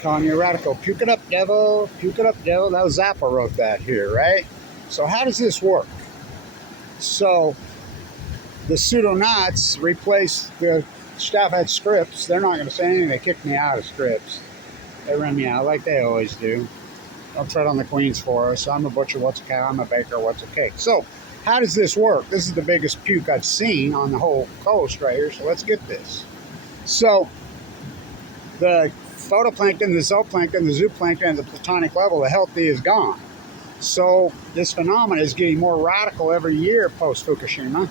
Calling you radical. Puke it up, devil. Puke it up, devil. That was Zappa wrote that here, right? So how does this work? So the pseudonauts replace the staff at Scripps. They're not going to say anything. They kicked me out of Scripps. They run me out like they always do. Don't tread on the queens for us. I'm a butcher, what's a cow? I'm a baker, what's a cake? So how does this work? This is the biggest puke I've seen on the whole coast right here. So let's get this. So the photoplankton, the zooplankton, the zooplankton at the platonic level, the healthy is gone. So this phenomenon is getting more radical every year post-Fukushima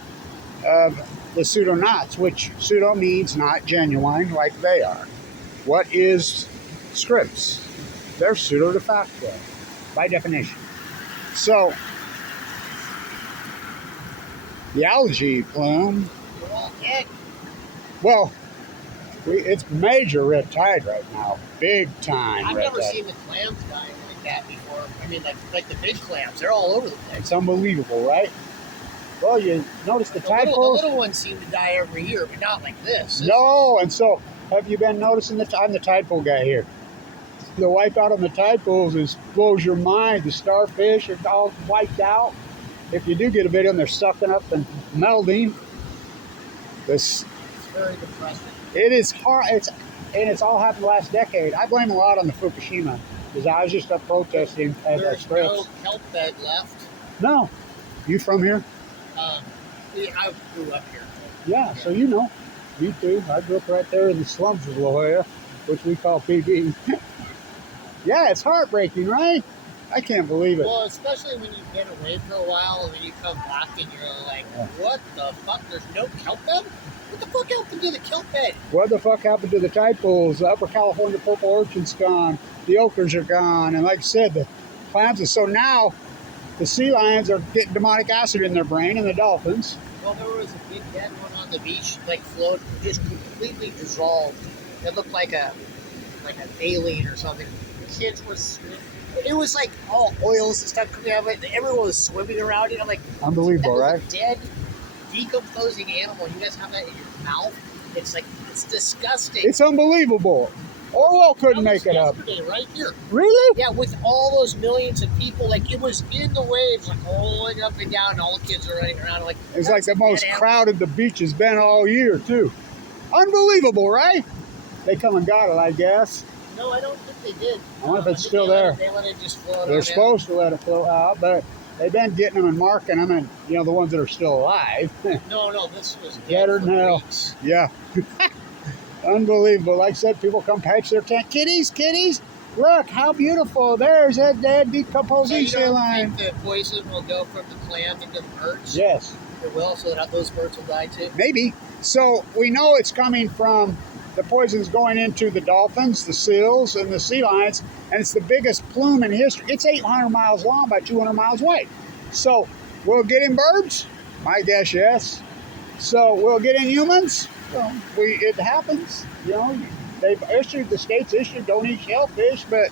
of the pseudonauts, which pseudo means not genuine like they are. What is Scripps? They're pseudo de facto, by definition. So the algae plume, well, it's major red tide right now, big time. I've never seen the clams dying like that before. I mean, like the big clams, they're all over the place. It's unbelievable, right? Well, you notice the tide pools. The little ones seem to die every year, but not like this. No, and so have you been noticing the I'm the tide pool guy here? The wipeout on the tide pools blows your mind. The starfish are all wiped out. If you do get a video, and they're sucking up and melding. It's very depressing. It is hard. It's all happened last decade. I blame a lot on the Fukushima because I was just up protesting at There's Scripps. no kelp bed left. No, you from here? I grew up here. Yeah, so you know. Me too. I grew up right there in the slums of La Jolla, which we call PB. Yeah, it's heartbreaking, right? I can't believe it. Well, especially when you've been away for a while and then you come back and you're like, what the fuck? There's no kelp bed? What the fuck happened to the kelp bed? What the fuck happened to the tide pools? The Upper California purple urchin's gone. The ochres are gone. And like I said, the clams are... So now the sea lions are getting demonic acid in their brain and the dolphins. Well, there was a big dead one on the beach, like floated, just completely dissolved. It looked like an alien or something. Kids were swimming. It was like all oils and stuff coming out of it. Everyone was swimming around it. I'm like, unbelievable, right? A dead, decomposing animal. You guys have that in your mouth. It's like, it's disgusting. It's unbelievable. Orwell couldn't make it up. Right here. Really? Yeah, with all those millions of people, like it was in the waves, like rolling up and down. And all the kids are running around. Like it's like the most crowded the beach has been all year too. Unbelievable, right? They come and got it, I guess. No, I don't think they did. I wonder if it's still there. They let it just float. They're supposed to let it float out, but they've been getting them and marking them, and you know the ones that are still alive. No, this was deader than hell. Yeah. Unbelievable. Like I said, people come patch their tent. Kitties, look how beautiful. There's that dead decomposing sea lion. Think the poison will go from the clam into the birds? Yes. It will, so that those birds will die too? Maybe. So we know it's coming from the poison's going into the dolphins, the seals, and the sea lions, and it's the biggest plume in history. It's 800 miles long by 200 miles wide. So we'll get in birds? My guess, yes. So we'll get in humans? Well, it happens. You know, the states issued don't eat shellfish, but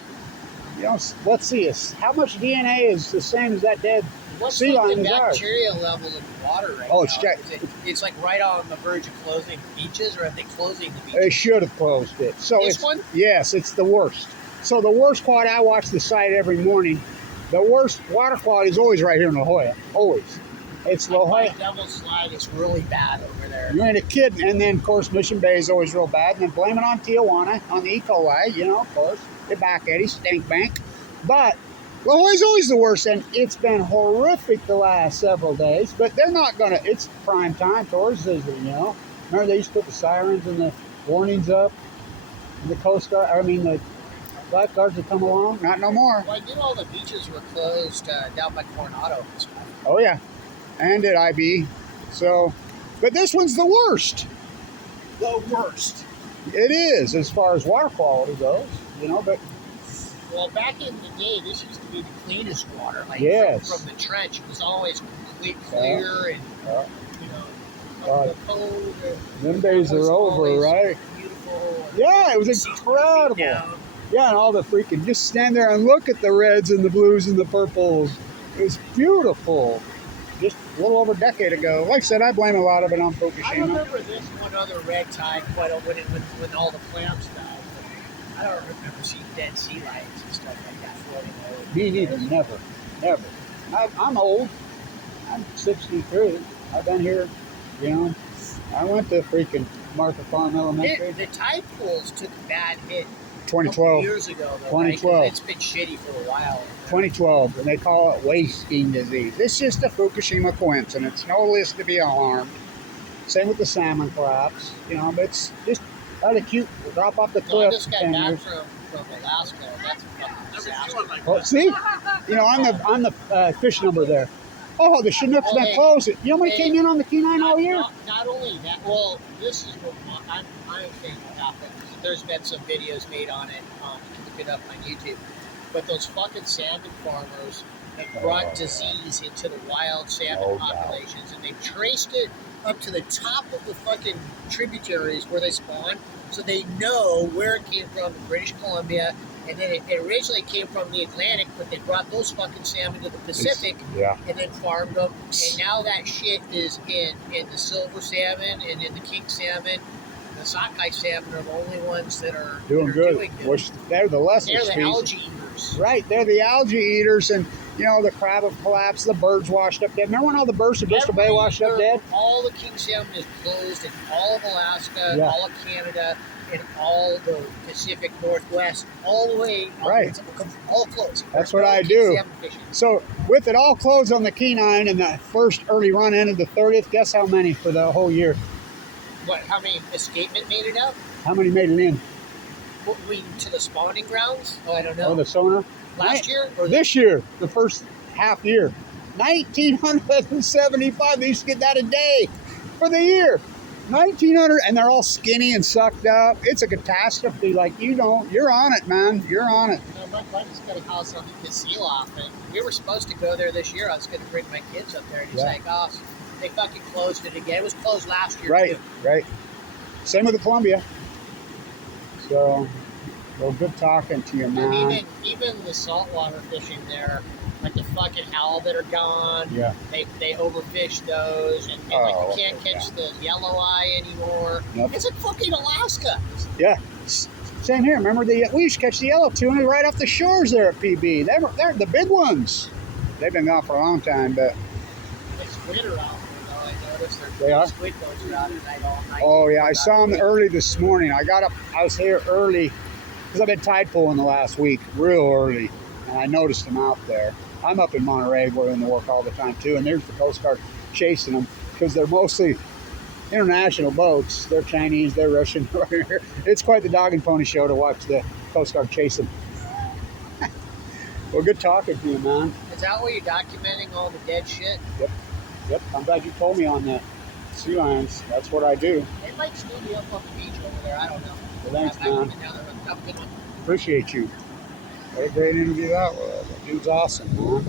you know, let's see, how much DNA is the same as that dead sea lion is ours? What's the bacteria level of water right now? It's like right on the verge of closing beaches, or are they closing the beaches? They should have closed it. So this one? Yes, it's the worst. So the worst quality, I watch the site every morning. The worst water quality is always right here in La Jolla. Always. It's La Jolla. Devil's Slide is really bad over there. You ain't a kid. And then, of course, Mission Bay is always real bad. And then blame it on Tijuana, on the E. coli, you know, of course. The back eddy, stink bank. But La Jolla's always the worst. And it's been horrific the last several days. But they're not going to, it's prime time tourist season, you know. Remember they used to put the sirens and the warnings up? The Coast Guard, the lifeguards would come along. Not no more. Well, I knew all the beaches were closed down by Coronado and stuff. Oh, yeah. And at IB. So, but this one's the worst. The worst. It is, as far as water quality goes, you know, but... Well, back in the day, this used to be the cleanest water. Like yes. From the trench, it was always complete clear and, you know, the cold. Them days are over, right? Beautiful. Yeah, it was incredible. Yeah, and all the freaking, just stand there and look at the reds and the blues and the purples. It was beautiful. Just a little over a decade ago. Like I said, I blame a lot of it on Fukushima. I remember this one other red tide when all the clams died. I don't remember seeing dead sea lions and stuff like that floating over. Me neither, never, never. I'm old. I'm 63. I've been here, you know. I went to freaking Martha Farm Elementary. The tide pools took a bad hit a couple 2012. years ago, though, 2012. right? 'Cause it's been shitty for a while. 2012, and they call it wasting disease. It's just a Fukushima coincidence. No list to be alarmed. Same with the salmon collapse. You know, but it's just out of cute. Drop off the So I cliff. just got 10 back years. from Alaska. That's a fucking disaster. Well, see, you know, on the fish number there. Oh, the Chinook's Well, been closing. You know how many came in on the Kenai all year? Not only that, well, this is what I'm saying about that. There's been some videos made on it. You can look it up on YouTube. But those fucking salmon farmers have brought disease into the wild salmon populations, and they've traced it up to the top of the fucking tributaries where they spawn, so they know where it came from in British Columbia. And then it originally came from the Atlantic, but they brought those fucking salmon to the Pacific and then farmed them. And now that shit is in the silver salmon and in the king salmon. The sockeye salmon are the only ones that are doing good. Which they're the lesser They're the species. algae eaters. Right, they're the algae eaters, and you know the crab have collapsed, the birds washed up dead. Remember when all the birds of Bristol Bay washed up dead? All the king salmon is closed in all of Alaska, all of Canada, and all the Pacific Northwest, all the way. Right. All closed. That's what I do. So with it all closed on the Kenai and the first early run ended the 30th, guess how many for the whole year? What? How many escapement made it out? How many made it in? To the spawning grounds? Oh, I don't know. Oh, the sonar? Last year? Or this year, the first half year. 1,975. They used to get that a day for the year. 1,900, and they're all skinny and sucked up. It's a catastrophe. Like, you're on it, man. You're on it. You know, my buddy's got a house on the seal off, and we were supposed to go there this year. I was going to bring my kids up there, and he's like, oh, they fucking closed it again. It was closed last year, right, too. Right. Same with the Columbia. So, well, good talking to you, man. And even the saltwater fishing there, like the fucking halibut are gone. Yeah. They overfish those, and like you can't catch the yellow eye anymore. Yep. It's like fucking Alaska. Yeah. Same here. Remember, we used to catch the yellow tuna right off the shores there at PB. They're the big ones. They've been gone for a long time, but it's squid are out there, though. I noticed they are. Squid boats are out at night all night. Oh yeah, I saw them early this morning. I got up. I was here early because I've been tide pooling the last week, real early, and I noticed them out there. I'm up in Monterey, we're in the work all the time too, and there's the Coast Guard chasing them because they're mostly international boats. They're Chinese, they're Russian. It's quite the dog and pony show to watch the Coast Guard chase them. Well, good talking to you, man. Is that where you're documenting all the dead shit? Yep. I'm glad you told me on that. Sea lions. That's what I do. They might still be up on the beach over there. I don't know. Well, thanks, man. Good one. Appreciate you. What a great interview that was. The dude's awesome, man.